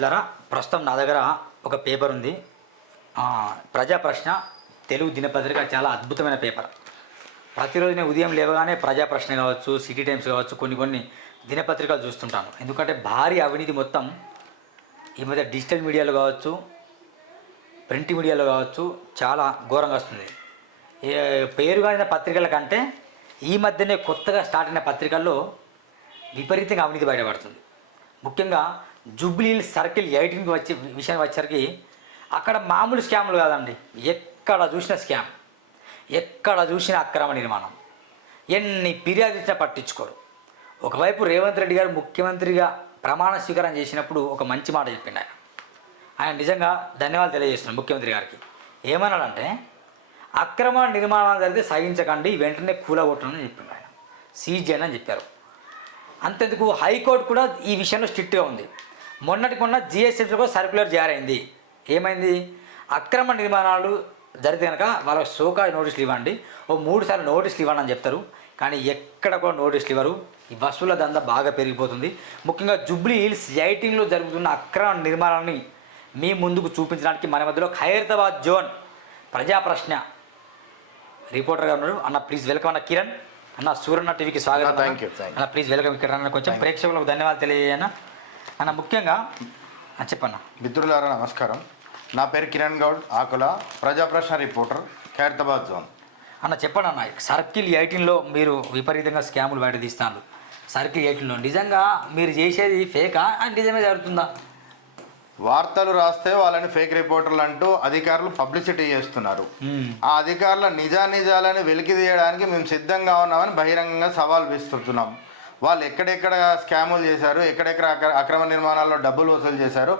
మిత్రులారా ప్రస్తుతం నా దగ్గర ఒక పేపర్ ఉంది. ప్రజా ప్రశ్న తెలుగు దినపత్రిక చాలా అద్భుతమైన పేపర్. ప్రతిరోజు నేను ఉదయం లేవగానే ప్రజా ప్రశ్న కావచ్చు సిటీ టైమ్స్ కావచ్చు కొన్ని కొన్ని దినపత్రికలు చూస్తుంటాను. ఎందుకంటే భారీ అవినీతి మొత్తం ఈ మధ్య డిజిటల్ మీడియాలో కావచ్చు ప్రింట్ మీడియాలో కావచ్చు చాలా ఘోరంగా వస్తుంది. ఏ పేరుగాడిన పత్రికల కంటే ఈ మధ్యనే కొత్తగా స్టార్ట్ అయిన పత్రికల్లో విపరీతంగా అవినీతి బయటపడుతుంది. ముఖ్యంగా జూబ్లీ సర్కిల్ ఎయిటీన్కి వచ్చే విషయానికి వచ్చేసరికి అక్కడ మామూలు స్కామ్లు కాదండి. ఎక్కడ చూసిన స్కామ్. ఎక్కడ చూసిన అక్రమ నిర్మాణం. ఎన్ని ఫిర్యాదు ఇచ్చినా పట్టించుకోరు. ఒకవైపు రేవంత్ రెడ్డి గారు ముఖ్యమంత్రిగా ప్రమాణ స్వీకారం చేసినప్పుడు ఒక మంచి మాట చెప్పిండు ఆయన. ఆయన నిజంగా ధన్యవాదాలు తెలియజేస్తున్నాను ముఖ్యమంత్రి గారికి. ఏమన్నాడంటే అక్రమ నిర్మాణాలు జరిగితే సహించకండి వెంటనే కూలగొట్టనని చెప్పిండు ఆయన. సీజ్ అని చెప్పారు. అంతెందుకు హైకోర్టు కూడా ఈ విషయంలో స్ట్రిక్ట్గా ఉంది. మొన్నటికి మొన్న జిఎస్ఎఫ్ కూడా సర్క్యులర్ జారైంది ఏమైంది? అక్రమ నిర్మాణాలు జరిగితే కనుక వాళ్ళకి సోకా నోటీసులు ఇవ్వండి. ఓ మూడు సార్లు నోటీసులు ఇవ్వండి అని చెప్తారు. కానీ ఎక్కడ కూడా నోటీసులు ఇవ్వరు. ఈ వసూల దందా బాగా పెరిగిపోతుంది. ముఖ్యంగా జుబ్లీ హిల్స్ ఎయిటీన్లో జరుగుతున్న అక్రమ నిర్మాణాన్ని మీ ముందుకు చూపించడానికి మన మధ్యలో ఖైరతాబాద్ జోన్ ప్రజా ప్రశ్న రిపోర్టర్ గారు ఉన్నారు. అన్న ప్లీజ్ వెల్కమ్ అన్న కిరణ్. అన్న సూర్యన్న టీవీకి స్వాగతం అన్న, ప్లీజ్ వెల్కమ్ ఇక్కడ అన్న. కొంచెం ప్రేక్షకులకు ధన్యవాదాలు తెలియజేయన్న అన్న ముఖ్యంగా చెప్పన్న. మిత్రులారా నమస్కారం. నా పేరు కిరణ్ గౌడ్ ఆకుల ప్రజాప్రశ్న రిపోర్టర్ ఖైరతాబాద్ జోన్. అన్న చెప్పండి అన్న సర్కిల్ ఎయిటీన్లో మీరు విపరీతంగా స్కాములు బయట తీస్తాను సర్కిల్ ఎయిటీన్లో. నిజంగా మీరు చేసేది ఫేకా? అది నిజమే జరుగుతుందా? వార్తలు రాస్తే వాళ్ళని ఫేక్ రిపోర్టర్లు అంటూ అధికారులు పబ్లిసిటీ చేస్తున్నారు. ఆ అధికారుల నిజానిజాలని వెలికి తీయడానికి మేము సిద్ధంగా ఉన్నామని బహిరంగంగా సవాల్ విస్తున్నాం వాళ్ళు ఎక్కడెక్కడ స్కాములు చేశారు ఎక్కడెక్కడ అక్ర- అక్రమ నిర్మాణాల్లో డబ్బులు వసూలు చేశారు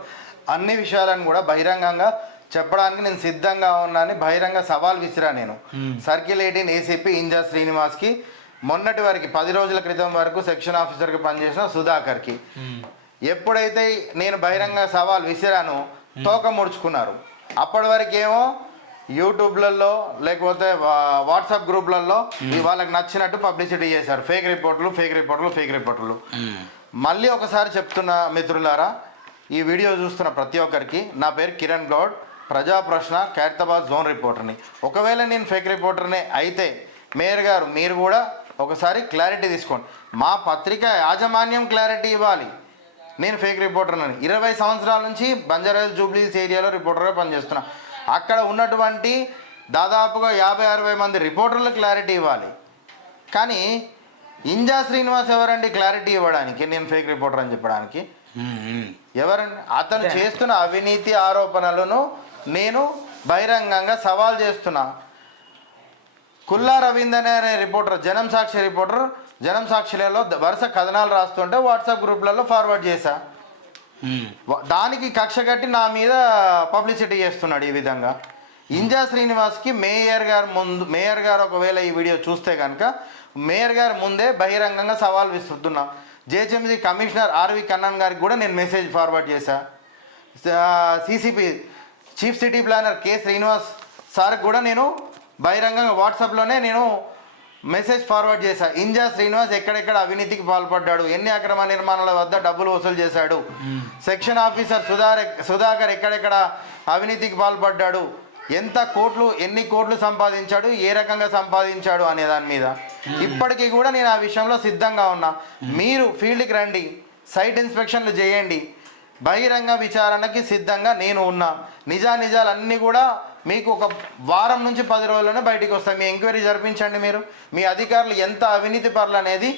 అన్ని విషయాలను కూడా బహిరంగంగా చెప్పడానికి నేను సిద్ధంగా ఉన్నానని బహిరంగ సవాల్ విసిరా నేను. సర్కిల్ ఎయిటీన్ ఏసీపీ ఇంజా శ్రీనివాస్కి మొన్నటి వరకు పది రోజుల క్రితం వరకు సెక్షన్ ఆఫీసర్కి పనిచేసిన సుధాకర్కి. ఎప్పుడైతే నేను బహిరంగ సవాల్ విసిరానో తోక ముడుచుకున్నారు. అప్పటి వరకు ఏమో యూట్యూబ్లలో లేకపోతే వాట్సాప్ గ్రూప్లలో వాళ్ళకి నచ్చినట్టు పబ్లిసిటీ చేశారు. ఫేక్ రిపోర్ట్లు ఫేక్ రిపోర్ట్లు ఫేక్ రిపోర్ట్లు. మళ్ళీ ఒకసారి చెప్తున్న మిత్రులారా ఈ వీడియో చూస్తున్న ప్రతి ఒక్కరికి నా పేరు కిరణ్ గౌడ్ ప్రజా ప్రశ్న ఖైరతాబాద్ జోన్ రిపోర్టర్ని. ఒకవేళ నేను ఫేక్ రిపోర్టర్నే అయితే మేయర్ గారు మీరు కూడా ఒకసారి క్లారిటీ తీసుకోండి. మా పత్రిక యాజమాన్యం క్లారిటీ ఇవ్వాలి. నేను ఫేక్ రిపోర్టర్ని ఇరవై సంవత్సరాల నుంచి బంజారాజ్ జూబ్లీస్ ఏరియాలో రిపోర్టర్గా పనిచేస్తున్నా. అక్కడ ఉన్నటువంటి దాదాపుగా యాభై అరవై మంది రిపోర్టర్లు క్లారిటీ ఇవ్వాలి. కానీ ఇంజా శ్రీనివాస్ ఎవరండి క్లారిటీ ఇవ్వడానికి? నేను ఫేక్ రిపోర్టర్ అని చెప్పడానికి. ఎవరండి అతను చేస్తున్న అవినీతి ఆరోపణలను నేను బహిరంగంగా సవాల్ చేస్తున్నా. కుల్లా రవీందర్ అనే రిపోర్టర్ జనం సాక్షి రిపోర్టర్ జనం సాక్షిలలో వరుస కథనాలు రాస్తుంటే వాట్సాప్ గ్రూప్లలో ఫార్వర్డ్ చేశా. వ- దానికి కక్ష కట్టి నా మీద పబ్లిసిటీ చేస్తున్నాడు ఈ విధంగా. ఇంజా శ్రీనివాస్కి మేయర్ గారు ముందు మేయర్ గారు ఒకవేళ ఈ వీడియో చూస్తే కనుక మేయర్ గారు ముందే బహిరంగంగా సవాల్ విస్తున్నా జేహెచ్ఎంసీ కమిషనర్ ఆర్వి కన్నన్ గారికి కూడా నేను మెసేజ్ ఫార్వర్డ్ చేశా. CCP chief city planner K Srinivas సార్కి కూడా నేను బహిరంగంగా వాట్సాప్లోనే నేను మెసేజ్ ఫార్వర్డ్ చేశా. ఇంజా శ్రీనివాస్ ఎక్కడెక్కడ అవినీతికి పాల్పడ్డాడు? ఎన్ని అక్రమ నిర్మాణాల వద్ద డబ్బులు వసూలు చేశాడు? సెక్షన్ ఆఫీసర్ సుధార్ సుధాకర్ ఎక్కడెక్కడ అవినీతికి పాల్పడ్డాడు? ఎంత కోట్లు ఎన్ని కోట్లు సంపాదించాడు? ఏ రకంగా సంపాదించాడు అనే దాని మీద. ఇప్పటికీ కూడా నేను ఆ విషయంలో సిద్ధంగా ఉన్నా. మీరు ఫీల్డ్కి రండి. సైట్ ఇన్స్పెక్షన్లు చేయండి. బహిరంగ విచారణకి సిద్ధంగా నేను ఉన్నా. నిజా నిజాలన్నీ కూడా మీకు ఒక వారం నుంచి పది రోజుల్లోనే బయటికి వస్తాయి. మీ ఎంక్వైరీ జరిపించండి మీరు. మీ అధికారులు ఎంత అవినీతి పరులు అనేది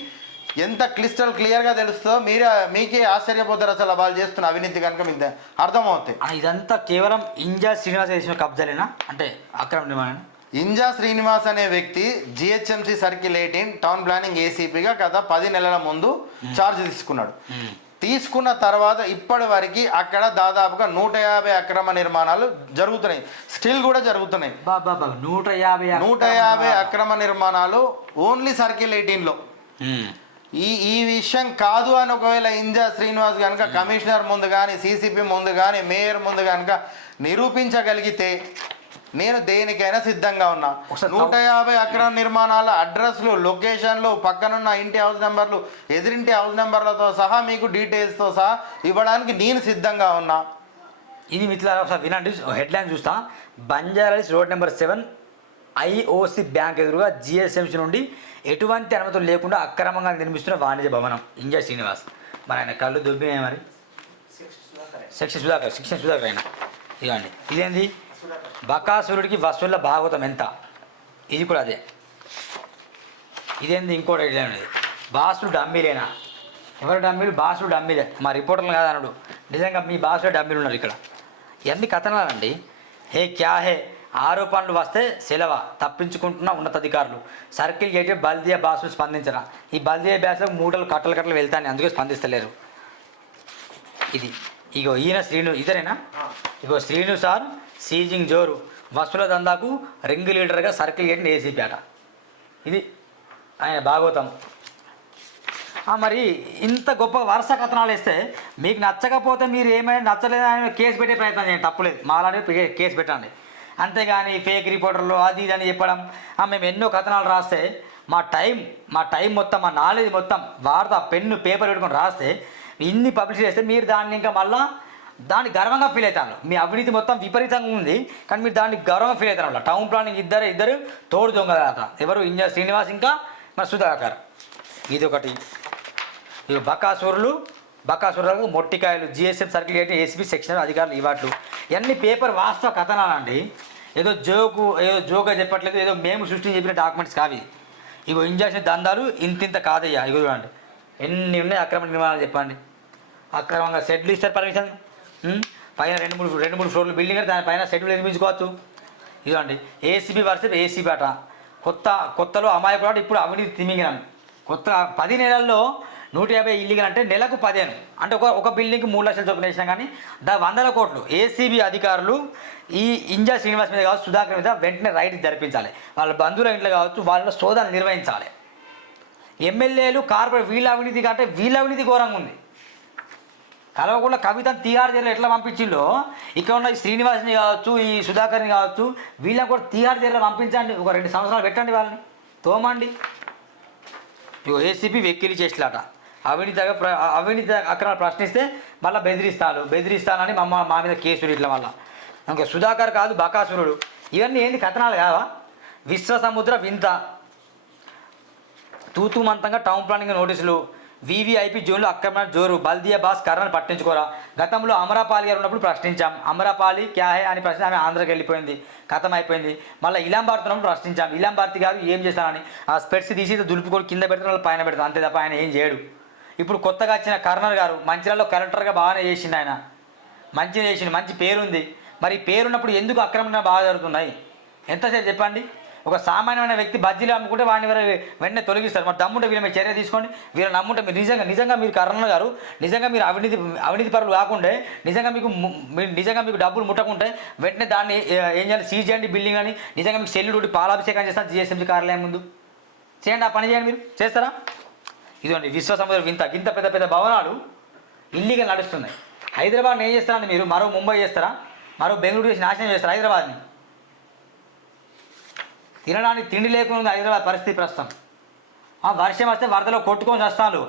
ఎంత క్లిస్టల్ క్లియర్గా తెలుస్తుందో మీరే మీకే ఆశ్చర్యపోతారు అసలు వాళ్ళు చేస్తున్న అవినీతి కనుక మీకు అర్థమవుతాయి. అన్న ఇదంతా కేవలం ఇంజా శ్రీనివాస్ చేసిన కబ్జాలేనా? అంటే అక్రమ నిర్మాణం. ఇంజా శ్రీనివాస్ అనే వ్యక్తి GHMC circle eighteen town planning ఏసీపీగా గత పది నెలల ముందు ఛార్జ్ తీసుకున్నాడు. తీసుకున్న తర్వాత ఇప్పటి వరకు అక్కడ దాదాపుగా నూట యాభై అక్రమ నిర్మాణాలు జరుగుతున్నాయి. స్టిల్ కూడా జరుగుతున్నాయి. నూట యాభై నూట యాభై అక్రమ నిర్మాణాలు ఓన్లీ సర్కిల్ ఎయిటీన్లో. ఈ ఈ విషయం కాదు అని ఒకవేళ ఇంజా శ్రీనివాస్ కనుక కమిషనర్ ముందు కానీ సీసీపీ ముందు కానీ మేయర్ ముందు కనుక నిరూపించగలిగితే నేను దేనికైనా సిద్ధంగా ఉన్నా. ఒకసారి నూట యాభై అక్రమ నిర్మాణాల అడ్రస్లు లొకేషన్లు పక్కనున్న ఇంటి హౌస్ నెంబర్లు ఎదిరింటి హౌస్ నెంబర్లతో సహా మీకు డీటెయిల్స్తో సహా ఇవ్వడానికి నేను సిద్ధంగా ఉన్నా. ఇది మిత్రులారా ఒకసారి వినండి. హెడ్లైన్ చూస్తా. బంజారాస్ road number seven IOC bank ఎదురుగా జిఎస్ఎంసీ నుండి ఎటువంటి అనుమతులు లేకుండా అక్రమంగా నిర్మిస్తున్న వాణిజ్య భవనం. ఇంజా శ్రీనివాస్. మరి ఆయన కళ్ళు దొబ్బినాయి మరి? సెక్షన్ సుధాకర్. శిక్షణ సుధాకర్. ఆయన. ఇదండి ఇదేంది? బకాసురుడికి వస్తువుల భాగవతం ఎంత? ఇది కూడా అదే. ఇదేంది ఇంకోటి ఉన్నది బాసుడు డమ్మీలేనా ఎవరు డమ్మీలు బాసుడు డమ్మీలే మా రిపోర్టర్లు కాదు అనడు నిజంగా మీ బాసుడు డమ్మీలు ఉన్నారు ఇక్కడ. ఇవన్నీ కథనాలండి హే క్యా హే? ఆరోపణలు వస్తే సెలవ. తప్పించుకుంటున్న ఉన్నతాధికారులు. సర్కిల్ గేట్ బల్దియా బాసులు స్పందించరా? ఈ బల్దియా బ్యాస్లో మూటలు కట్టలు కట్టలు వెళ్తాను అందుకే స్పందిస్తలేరు. ఇది. ఇగో ఈయన శ్రీను. ఇతరేనా ఇగో శ్రీను సార్ సీజింగ్ జోరు వస్తువుల దందాకు రింగ్ లీడర్గా సర్కిల్ గేట్ని ఏసీపీ అట. ఇది ఆయన భాగవతం. మరి ఇంత గొప్ప వరుస కథనాలు వేస్తే మీకు నచ్చకపోతే మీరు ఏమైనా నచ్చలేదని కేసు పెట్టే ప్రయత్నం చేయండి. తప్పులేదు. మాలాంటి కేసు పెట్టండి. అంతేగాని ఫేక్ రిపోర్టర్లు అది ఇది అని చెప్పడం. మేము ఎన్నో కథనాలు రాస్తే మా టైం మా టైం మొత్తం మా నాలెడ్జ్ మొత్తం వార్త పెన్ను పేపర్ పెట్టుకొని రాస్తే ఇన్ని పబ్లిష్ చేస్తే మీరు దాన్ని ఇంకా మళ్ళీ దాన్ని గర్వంగా ఫీల్ అవుతాను మీ అవినీతి మొత్తం విపరీతంగా ఉంది కానీ మీరు దాన్ని గర్వంగా ఫీల్ అవుతాను టౌన్ ప్లానింగ్ ఇద్దరు ఇద్దరు తోడు దొంగ ఎవరు ఇంజనీర్ శ్రీనివాస్ ఇంకా మన సుధాకర్ ఇది ఒకటి. ఇవి బకాసూరులు బకాసురులకు మొట్టికాయలు GSM circle gate ACB section అధికారులు ఇవ్వట్లు ఇవన్నీ పేపర్ వాస్తవ కథనాలండి ఏదో జోకు ఏదో జోగా చెప్పట్లేదు ఏదో మేము సృష్టించి చెప్పిన డాక్యుమెంట్స్ కావి. ఇగో ఇంజక్షన్ దందాలు ఇంతింత కాదయ్యా. ఇగో చూడండి. ఎన్ని ఉన్నాయి అక్రమ నిర్మాణాలు చెప్పండి. అక్రమంగా షెడ్లు ఇస్తారు పర్మిషన్ పైన రెండు మూడు రెండు మూడు ఫ్లోర్లు బిల్డింగ్ దానిపైన షెడ్యూల్ నిర్మించుకోవచ్చు ఇదండి ఏసీబీ వర్సెస్ ఏసీబీ అట. కొత్త కొత్తలో అమాయకుడు ఇప్పుడు అవినీతి తిమింగినాం కొత్త పది నెలల్లో నూట యాభై ఇల్లీగల్ అంటే నెలకు పదిహేను. అంటే ఒక ఒక బిల్డింగ్కి మూడు లక్షలు చొప్పున వేసినా కానీ దా వందల కోట్లు. ఏసీబీ అధికారులు ఈ ఇంజా శ్రీనివాస్ మీద కావచ్చు సుధాకర్ మీద వెంటనే రైడ్ జరిపించాలి. వాళ్ళ బంధువుల ఇంట్లో కావచ్చు వాళ్ళ శోధన నిర్వహించాలి. ఎమ్మెల్యేలు కార్పొరేట్ వీళ్ళ అవినీతి కంటే వీళ్ళ అవినీతి ఘోరంగా ఉంది. కలవకుండా కవితను తీహార్ జైలు ఎట్లా పంపించిందో ఇక్కడ ఉన్న ఈ శ్రీనివాస్ని కావచ్చు ఈ సుధాకర్ని కావచ్చు వీళ్ళని కూడా తీహార్ జైల్లో పంపించండి. ఒక రెండు సంవత్సరాలు పెట్టండి వాళ్ళని. తోమండి. ఇగో ఏసీపీ వెక్కిలి చేసిలాట. అవినీతిగా ప్ర- అవినీతి అక్రమాలు ప్రశ్నిస్తే మళ్ళీ బెదిరిస్తాను బెదిరిస్తానని మా మా మీద కేసులు ఇట్లా మళ్ళీ. ఇంకా సుధాకర్ కాదు బకాసురుడు. ఇవన్నీ ఏంది కథనాలు కావా? విశ్వసముద్ర వింత. తూతుమంతంగా టౌన్ ప్లానింగ్ నోటీసులు. వీవీఐపీ జోన్లో అక్రమణ జోరు. బల్దియా బాస్ కర్రను పట్టించుకోరా. గతంలో అమరాపాలి గారు ఉన్నప్పుడు ప్రశ్నించాం. అమరాపాలి క్యాహే అని ప్రశ్న ఆమె ఆంధ్రకి వెళ్ళిపోయింది. కథం అయిపోయింది మళ్ళీ ఇలాం భారతున్నప్పుడు ప్రశ్నించాం. ఇలాం భారతి గారు ఏం చేస్తానని ఆ స్పెట్స్ తీసి దులుపుకొని కింద పెడతారు వాళ్ళు పైన పెడతారు. అంతే తప్ప ఆయన ఏం చేయడు. ఇప్పుడు కొత్తగా వచ్చిన కర్నర్ గారు మంచిర్యాలలో కలెక్టర్గా బాగానే చేసిండు ఆయన. మంచిగా చేసిండు. మంచి పేరుంది. మరి పేరున్నప్పుడు ఎందుకు ఆక్రమణ బాగా జరుగుతున్నాయి? ఎంతసేపు చెప్పండి? ఒక సామాన్యమైన వ్యక్తి బజ్జీలు అమ్ముకుంటే వాడిని వెంటనే తొలగిస్తారు. మరి దమ్ముంటే వీళ్ళ మీద చర్య తీసుకోండి. వీళ్ళు నమ్ముంటే మీరు నిజంగా నిజంగా మీరు కర్ణ గారు నిజంగా మీరు అవినీతి అవినీతి పరులు కాకుండా నిజంగా మీకు మీరు నిజంగా మీకు డబ్బులు ముట్టకుంటే వెంటనే దాన్ని ఏ- ఏం చేయాలి? సీజ్ చేయండి బిల్డింగ్ అని. నిజంగా మీకు సెల్లుడు పాలాభిషేకం చేస్తాను జిఎస్ఎంసీ కార్యాలయం ముందు. చేయండి ఆ పని చేయండి మీరు. చేస్తారా? ఇదిగోండి విశ్వసముద్ర వింత గింత పెద్ద పెద్ద భవనాలు ఇల్లీగల్ నడుస్తున్నాయి. హైదరాబాద్ ఏం చేస్తారండి మీరు? మరో ముంబై చేస్తారా? మరో బెంగళూరు చేసి నాశనం చేస్తారా హైదరాబాద్ని? తినడానికి తిండి లేకుండా ఉంది హైదరాబాద్ పరిస్థితి ప్రస్తుతం. ఆ వర్షం వస్తే వరదలో కొట్టుకొని వస్తాను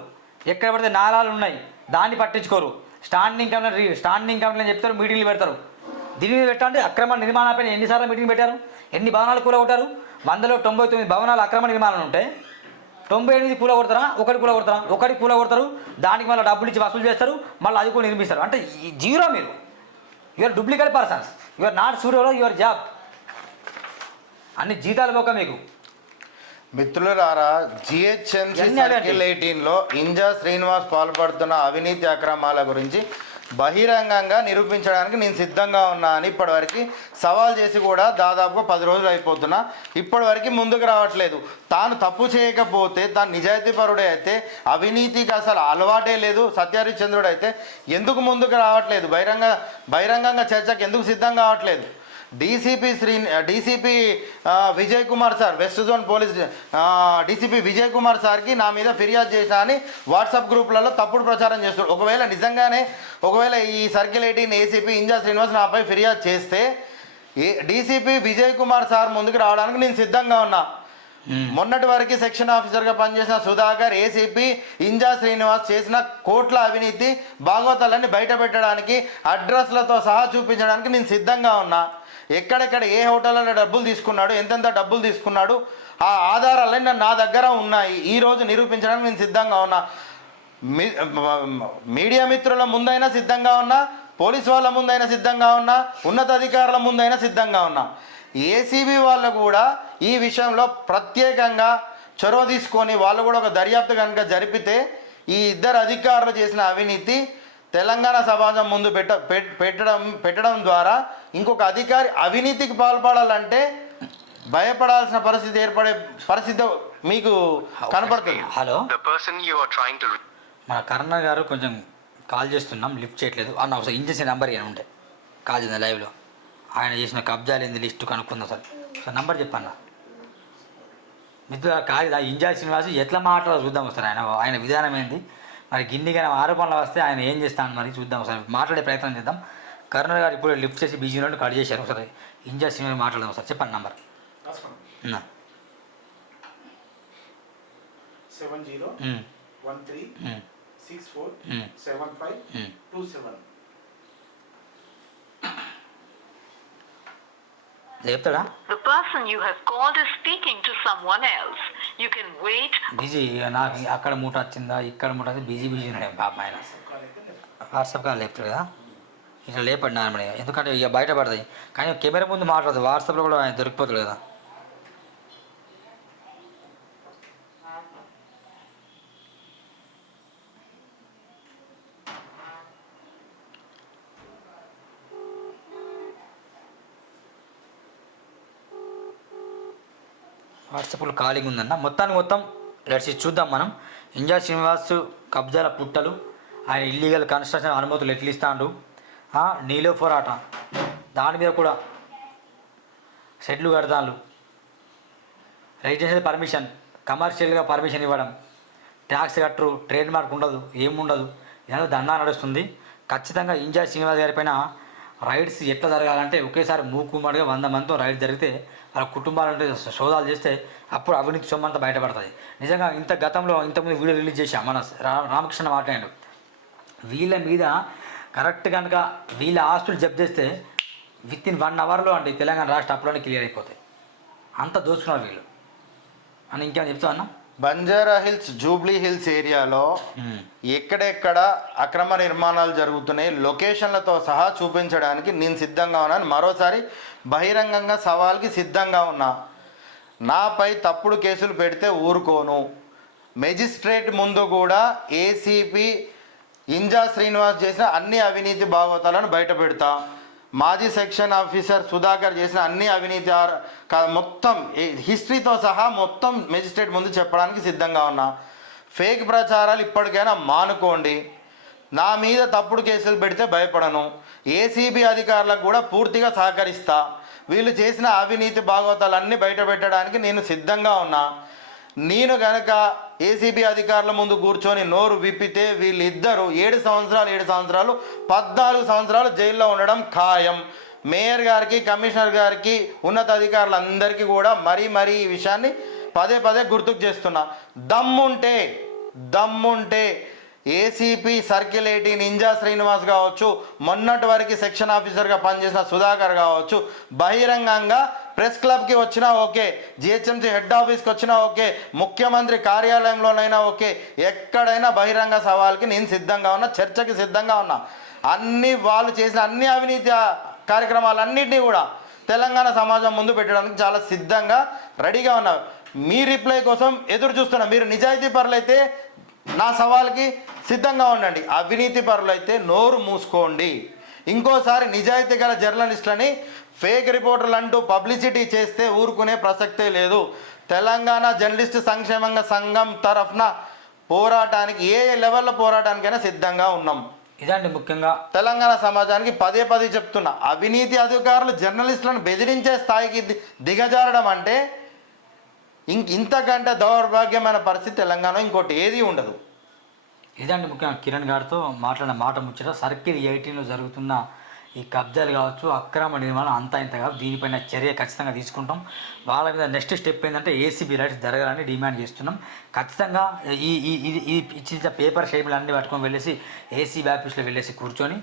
ఎక్కడ పడితే నాలాలు ఉన్నాయి. దాన్ని పట్టించుకోరు. స్టాండింగ్ కమిటీ స్టాండింగ్ కమిటీ అని చెప్తారు మీటింగ్లు పెడతారు. దీని మీద పెట్టండి అక్రమ నిర్మాణాలపైన ఎన్నిసార్లు మీటింగ్ పెట్టారు? ఎన్ని భవనాలు కూలగొట్టారు? వందలో తొంభై తొమ్మిది భవనాలు అక్రమ నిర్మాణాలు ఉంటాయి తొంభై ఎనిమిది కూల కొడతారా ఒకటి కూల కొడతారా ఒకటి కూల కొడతారు దానికి మళ్ళీ డబ్బులు ఇచ్చి వసూలు చేస్తారు. మళ్ళీ అది కూడా నిర్మిస్తారు. అంటే ఈ జీరో మీరు. Your duplicate persons your not pseudo your job అన్ని జీతాలు పోక మీకు. మిత్రులారా జిహెచ్ఎంసీ ఇవన్నీ అలాంటివి. సర్కిల్ ఎయిటీన్లో ఇంజా శ్రీనివాస్ పాల్పడుతున్న అవినీతి అక్రమాల గురించి బహిరంగంగా నిరూపించడానికి నేను సిద్ధంగా ఉన్నా అని ఇప్పటివరకు సవాల్ చేసి కూడా దాదాపుగా పది రోజులు అయిపోతున్నా. ఇప్పటివరకు ముందుకు రావట్లేదు. తాను తప్పు చేయకపోతే తాను నిజాయితీపరుడే అయితే అవినీతికి అసలు అలవాటే లేదు. సత్యహరిశ్చంద్రుడు అయితే ఎందుకు ముందుకు రావట్లేదు? బహిరంగ బహిరంగంగా చర్చకు ఎందుకు సిద్ధం కావట్లేదు? DCP Shri DCP Vijay Kumar sir west zone police DCP Vijay Kumar సార్కి నా మీద ఫిర్యాదు చేశా అని వాట్సాప్ గ్రూపులలో తప్పుడు ప్రచారం చేస్తాడు ఒకవేళ నిజంగానే ఒకవేళ ఈ circle eighteen ACP Inja Srinivas నాపై ఫిర్యాదు చేస్తే ఏ డీసీపీ విజయ్ కుమార్ సార్ ముందుకు రావడానికి నేను సిద్ధంగా ఉన్నా. మొన్నటి వరకు సెక్షన్ ఆఫీసర్గా పనిచేసిన సుధాకర్ ఏసీపీ ఇంజా శ్రీనివాస్ చేసిన కోట్ల అవినీతి భాగవతాలన్నీ బయట పెట్టడానికి అడ్రస్లతో సహా చూపించడానికి నేను సిద్ధంగా ఉన్నా. ఎక్కడెక్కడ ఏ హోటల్లో డబ్బులు తీసుకున్నాడు ఎంతెంత డబ్బులు తీసుకున్నాడు ఆ ఆధారాలన్నీ నా దగ్గర ఉన్నాయి. ఈ రోజు నిరూపించడానికి నేను సిద్ధంగా ఉన్నా. మీడియా మిత్రుల ముందైనా సిద్ధంగా ఉన్నా పోలీస్ వాళ్ళ ముందైనా సిద్ధంగా ఉన్నా ఉన్నతాధికారుల ముందైనా సిద్ధంగా ఉన్నా. ఏసీబీ వాళ్ళు కూడా ఈ విషయంలో ప్రత్యేకంగా చొరవ తీసుకొని వాళ్ళు కూడా ఒక దర్యాప్తు కనుక జరిపితే ఈ ఇద్దరు అధికారులు చేసిన అవినీతి తెలంగాణ సమాజం ముందు పెట్ట పెట్టడం పెట్టడం ద్వారా ఇంకొక అధికారి అవినీతికి పాల్పడాలంటే భయపడాల్సిన పరిస్థితి ఏర్పడే పరిస్థితి మీకు కనపడుతుంది. హలో. మన కరుణ గారు కొంచెం కాల్ చేస్తున్నాం లిఫ్ట్ చేయట్లేదు. అన్న ఒకసారి ఇంజన్సీ నెంబర్ ఏమైనా ఉంటే కాల్ చేద్దాం లైవ్లో. ఆయన చేసిన కబ్జాలు ఏంది లిస్టు కనుక్కుందాం సార్. సార్ నంబర్ చెప్పన్న మిత్రుల కాదు ఇంజా శ్రీనివాస్ ఎట్లా మాట్లాడాలో చూద్దాం సార్ ఆయన. ఆయన విధానం ఏంది? మరి గిన్నిగా ఆరోపణలు వస్తే ఆయన ఏం చేస్తాను మరి చూద్దాం సార్. మాట్లాడే ప్రయత్నం చేద్దాం. కరుణ గారు ఇప్పుడు లిఫ్ట్ చేసి బిజీలో కట్ చేశారు ఒకసారి. ఇంజా శ్రీనివాస్ మాట్లాడదాం సార్ చెప్పండి number. Seven zero one three six four seven five. Two seven. చెప్తాడా? The person you have called is speaking to someone else. You can wait. Busy నాకు అక్కడ మూట వచ్చిందా ఇక్కడ మూట వచ్చింది బిజీ బిజీ ఉన్నాడు పాప ఆయన. వాట్సాప్ కాల్ లేపుతాడు కదా. ఇట్లా లేపండి నార్మల్గా ఎందుకంటే ఇక బయటపడతాయి. కానీ కెమెరా ముందు మాట్లాడదు వాట్సాప్లో కూడా ఆయన దొరికిపోతుంది కదా. వాట్సాప్లో ఖాళీగా ఉందన్న. మొత్తానికి మొత్తం లెట్స్ చూద్దాం మనం. ఇంజా శ్రీనివాస్ కబ్జాల పుట్టలు. ఆయన ఇల్లీగల్ కన్స్ట్రక్షన్ అనుమతులు ఎట్లు ఇస్తాడు నీలో పోరాట. దాని మీద కూడా షెడ్లు కడతాను రిజిస్ట్రేషన్ పర్మిషన్ కమర్షియల్గా పర్మిషన్ ఇవ్వడం. ట్యాక్స్ కట్టరు ట్రేడ్ మార్క్ ఉండదు ఏముండదు ఇదంతా దండా నడుస్తుంది. ఖచ్చితంగా ఇంజా శ్రీనివాస్ గారి పైన రైడ్స్ ఎట్లా జరగాలంటే ఒకేసారి మూకుమ్మడిగా వంద మందితో రైడ్ జరిగితే వాళ్ళ కుటుంబాలంటే సోదాలు చేస్తే అప్పుడు అవినీతి సొమ్మంతా బయటపడుతుంది నిజంగా ఇంత గతంలో ఇంతకుముందు వీడియో రిలీజ్ చేశాం మన రామకృష్ణ మాట్లాడాడు. వీళ్ళ మీద కరెక్ట్ కనుక వీళ్ళ ఆస్తులు జప్తు చేస్తే విత్ ఇన్ వన్ అవర్లో అండి తెలంగాణ రాష్ట్ర అప్పులన్నీ క్లియర్ అయిపోతాయి. అంత దోచుకున్నారు వీళ్ళు. అని ఇంకేమైనా చెప్తా అన్నా? బంజారా హిల్స్ జూబ్లీ హిల్స్ ఏరియాలో ఎక్కడెక్కడ అక్రమ నిర్మాణాలు జరుగుతున్నాయి లొకేషన్లతో సహా చూపించడానికి నేను సిద్ధంగా ఉన్నాను మరోసారి బహిరంగంగా సవాల్కి సిద్ధంగా ఉన్నా. నాపై తప్పుడు కేసులు పెడితే ఊరుకోను. మెజిస్ట్రేట్ ముందు కూడా ఏసీపీ ఇంజా శ్రీనివాస్ చేసిన అన్ని అవినీతి భాగవతాలను బయట పెడతా. మాజీ సెక్షన్ ఆఫీసర్ సుధాకర్ చేసిన అన్ని అవినీతి మొత్తం హిస్టరీతో సహా మొత్తం మెజిస్ట్రేట్ ముందు చెప్పడానికి సిద్ధంగా ఉన్నా. ఫేక్ ప్రచారాలు ఇప్పటికైనా మానుకోండి. నా మీద తప్పుడు కేసులు పెడితే భయపడను. ఏసీబీ అధికారులకు కూడా పూర్తిగా సహకరిస్తా. వీళ్ళు చేసిన అవినీతి భాగవతాలన్నీ బయట పెట్టడానికి నేను సిద్ధంగా ఉన్నా. నేను గనక ఏసీబీ అధికారుల ముందు కూర్చొని నోరు విప్పితే వీళ్ళిద్దరూ ఏడు సంవత్సరాలు ఏడు సంవత్సరాలు పద్నాలుగు సంవత్సరాలు జైల్లో ఉండడం ఖాయం. మేయర్ గారికి కమిషనర్ గారికి ఉన్నత అధికారులందరికీ కూడా మరీ మరీ ఈ విషయాన్ని పదే పదే గుర్తుకు చేస్తున్నా. దమ్ముంటే దమ్ముంటే ఏసీపీ సర్కిల్ ఎయిటీ నింజా శ్రీనివాస్ కావచ్చు మొన్నటి వరకు సెక్షన్ ఆఫీసర్గా పనిచేసిన సుధాకర్ కావచ్చు బహిరంగంగా ప్రెస్ క్లబ్కి వచ్చినా ఓకే జిహెచ్ఎంసీ హెడ్ ఆఫీస్కి వచ్చినా ఓకే ముఖ్యమంత్రి కార్యాలయంలోనైనా ఓకే ఎక్కడైనా బహిరంగ సవాల్కి నేను సిద్ధంగా ఉన్నా చర్చకి సిద్ధంగా ఉన్నా. అన్ని వాళ్ళు చేసిన అన్ని అవినీతి కార్యక్రమాలన్నింటినీ కూడా తెలంగాణ సమాజం ముందు పెట్టడానికి చాలా సిద్ధంగా రెడీగా ఉన్నారు మీ రిప్లై కోసం ఎదురు చూస్తున్నా మీరు నిజాయితీ పరులైతే నా సవాల్కి సిద్ధంగా ఉండండి. అవినీతి పరులైతే నోరు మూసుకోండి. ఇంకోసారి నిజాయితీ గల జర్నలిస్టులని ఫేక్ రిపోర్టర్లు అంటూ పబ్లిసిటీ చేస్తే ఊరుకునే ప్రసక్తే లేదు. తెలంగాణ జర్నలిస్ట్ సంక్షేమంగ సంఘం తరఫున పోరాటానికి ఏ లెవెల్లో పోరాటానికైనా సిద్ధంగా ఉన్నాం. ఇదండి ముఖ్యంగా తెలంగాణ సమాజానికి పదే పదే చెప్తున్నా. అవినీతి అధికారులు జర్నలిస్టులను బెదిరించే స్థాయికి దిగజారడం అంటే ఇంక ఇంతకంటే దౌర్భాగ్యమైన పరిస్థితి తెలంగాణ ఇంకోటి ఏది ఉండదు. ఇదండి ముఖ్యంగా కిరణ్ గారితో మాట్లాడిన మాట ముచ్చట. సర్కిల్ ఎయిటీన్లో జరుగుతున్న ఈ కబ్జాలు కావచ్చు అక్రమ నిర్మాణం అంతా ఇంత కాదు. దీనిపైన చర్య ఖచ్చితంగా తీసుకుంటాం. వాళ్ళ మీద నెక్స్ట్ స్టెప్ ఏంటంటే ఏసీబీ రైట్స్ జరగాలని డిమాండ్ చేస్తున్నాం. ఖచ్చితంగా ఈ ఈ ఇది ఈ ఇచ్చిన పేపర్ షేపులు అన్నీ పట్టుకొని వెళ్ళేసి ఏసీబీ ఆఫీస్లో వెళ్ళేసి కూర్చొని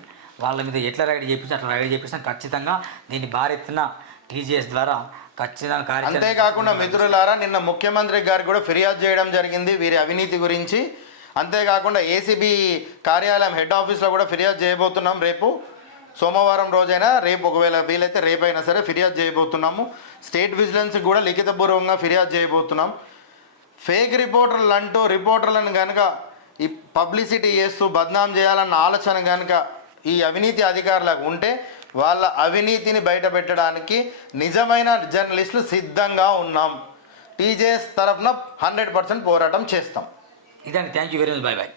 వాళ్ళ మీద ఎట్లా రైడ్ చేపిస్తే అట్లా రైడ్ చేపిస్తాం. ఖచ్చితంగా దీన్ని భారీ ఎత్తున టీజీఎస్ ద్వారా ఖచ్చితంగా అంతేకాకుండా మిత్రులారా నిన్న ముఖ్యమంత్రి గారికి కూడా ఫిర్యాదు చేయడం జరిగింది. వీరి అవినీతి గురించి అంతేకాకుండా ఏసీబీ కార్యాలయం హెడ్ ఆఫీస్లో కూడా ఫిర్యాదు చేయబోతున్నాం రేపు. సోమవారం రోజైనా రేపు ఒకవేళ వీలైతే రేపైనా సరే ఫిర్యాదు చేయబోతున్నాము. స్టేట్ విజిలెన్స్కి కూడా లిఖితపూర్వకంగా ఫిర్యాదు చేయబోతున్నాం. ఫేక్ రిపోర్టర్లు అంటూ రిపోర్టర్లను కనుక ఈ పబ్లిసిటీ చేస్తూ బద్నాం చేయాలన్న ఆలోచన కనుక ఈ అవినీతి అధికారులకు ఉంటే వాళ్ళ అవినీతిని బయటపెట్టడానికి నిజమైన జర్నలిస్టులు సిద్ధంగా ఉన్నాం. టీజేఎస్ తరఫున హండ్రెడ్ పర్సెంట్ పోరాటం చేస్తాం. ఇదండి thank you very much bye bye